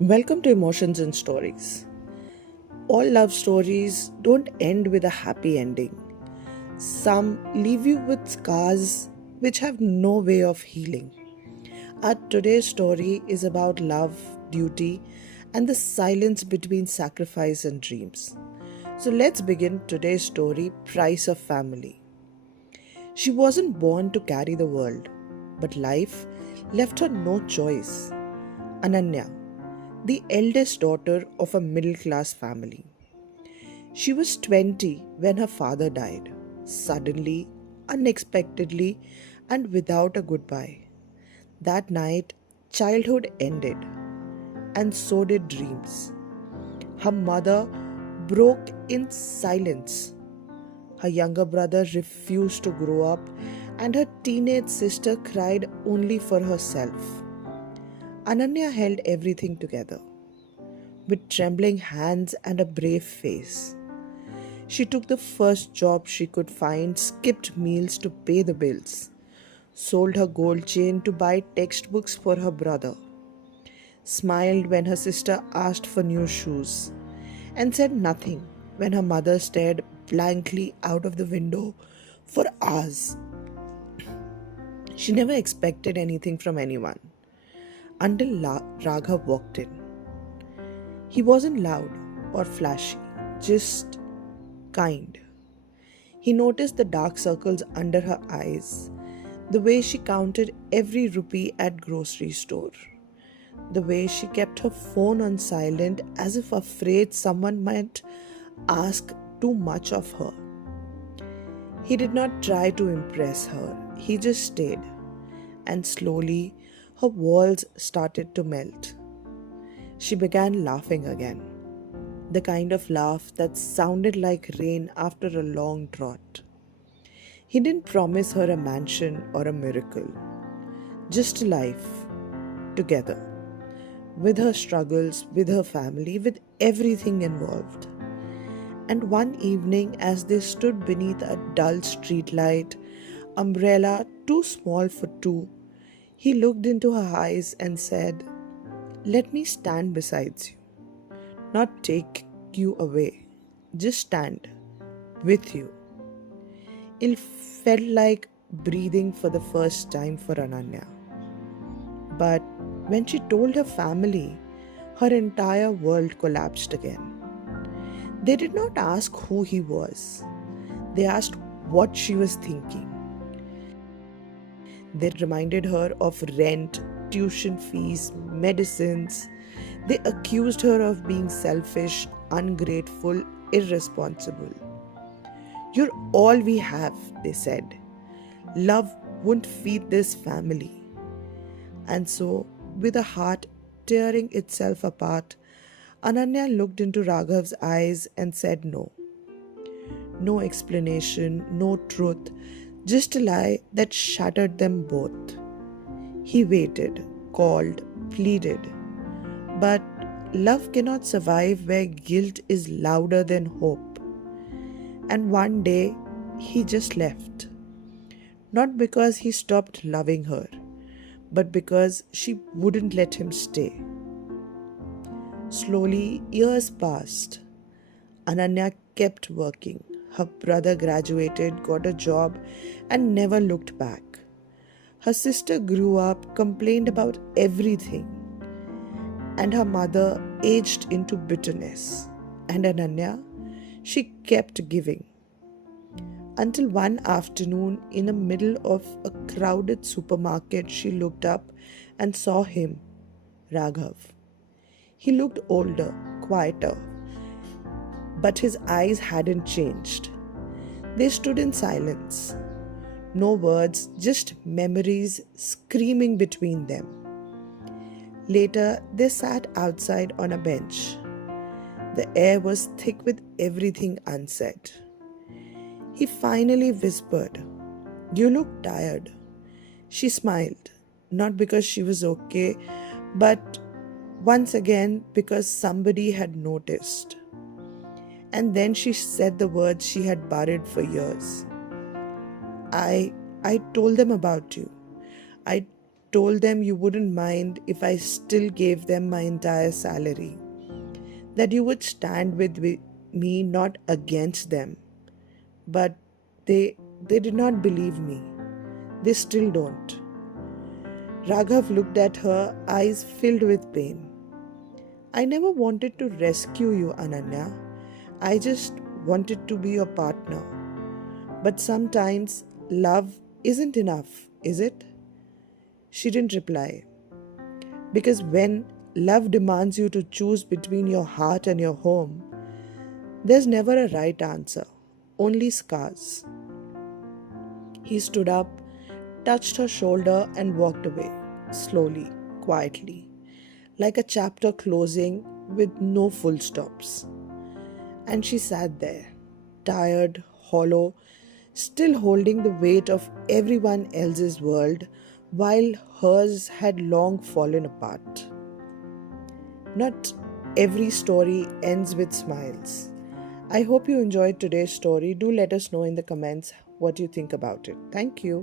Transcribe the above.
Welcome to Emotions and Stories. All love stories don't end with a happy ending. Some leave you with scars which have no way of healing. Our today's story is about love, duty, and the silence between sacrifice and dreams. So let's begin today's story, Price of Family. She wasn't born to carry the world, but life left her no choice. Ananya, the eldest daughter of a middle class family. She was 20 when her father died, suddenly, unexpectedly, and without a goodbye. That night, childhood ended, and so did dreams. Her mother broke in silence. Her younger brother refused to grow up, and her teenage sister cried only for herself. Ananya held everything together with trembling hands and a brave face. She took the first job she could find, skipped meals to pay the bills, sold her gold chain to buy textbooks for her brother, smiled when her sister asked for new shoes, and said nothing when her mother stared blankly out of the window for hours. She never expected anything from anyone until Raghav walked in. He wasn't loud or flashy, just kind. He noticed the dark circles under her eyes, the way she counted every rupee at grocery store, the way she kept her phone on silent as if afraid someone might ask too much of her. He did not try to impress her, he just stayed, and slowly her walls started to melt. She began laughing again, the kind of laugh that sounded like rain after a long drought. He didn't promise her a mansion or a miracle, just a life together, with her struggles, with her family, with everything involved. And one evening, as they stood beneath a dull streetlight, umbrella too small for two, he looked into her eyes and said, "Let me stand beside you, not take you away, just stand with you." It felt like breathing for the first time for Ananya. But when she told her family, her entire world collapsed again. They did not ask who he was, they asked what she was thinking. They reminded her of rent, tuition fees, medicines. They accused her of being selfish, ungrateful, irresponsible. "You're all we have," they said. "Love won't feed this family." And so, with a heart tearing itself apart, Ananya looked into Raghav's eyes and said no. No explanation, no truth, just a lie that shattered them both. He waited, called, pleaded. But love cannot survive where guilt is louder than hope. And one day, he just left. Not because he stopped loving her, but because she wouldn't let him stay. Slowly, years passed. Ananya kept working. Her brother graduated, got a job, and never looked back. Her sister grew up, complained about everything, and her mother aged into bitterness. And Ananya, she kept giving. Until one afternoon, in the middle of a crowded supermarket, she looked up and saw him, Raghav. He looked older, quieter, but his eyes hadn't changed. They stood in silence. No words, just memories screaming between them. Later, they sat outside on a bench. The air was thick with everything unsaid. He finally whispered, "You look tired." She smiled, not because she was okay, but once again because somebody had noticed. And then she said the words she had buried for years. I told them about you. I told them you wouldn't mind if I still gave them my entire salary, that you would stand with me, not against them. But they did not believe me. They still don't. Raghav looked at her, eyes filled with pain. I never wanted to rescue you, Ananya. I just wanted to be your partner. But sometimes love isn't enough, is it? She didn't reply. Because when love demands you to choose between your heart and your home, there's never a right answer, only scars. He stood up, touched her shoulder, and walked away, slowly, quietly, like a chapter closing with no full stops. And she sat there, tired, hollow, still holding the weight of everyone else's world while hers had long fallen apart. Not every story ends with smiles. I hope you enjoyed today's story. Do let us know in the comments what you think about it. Thank you.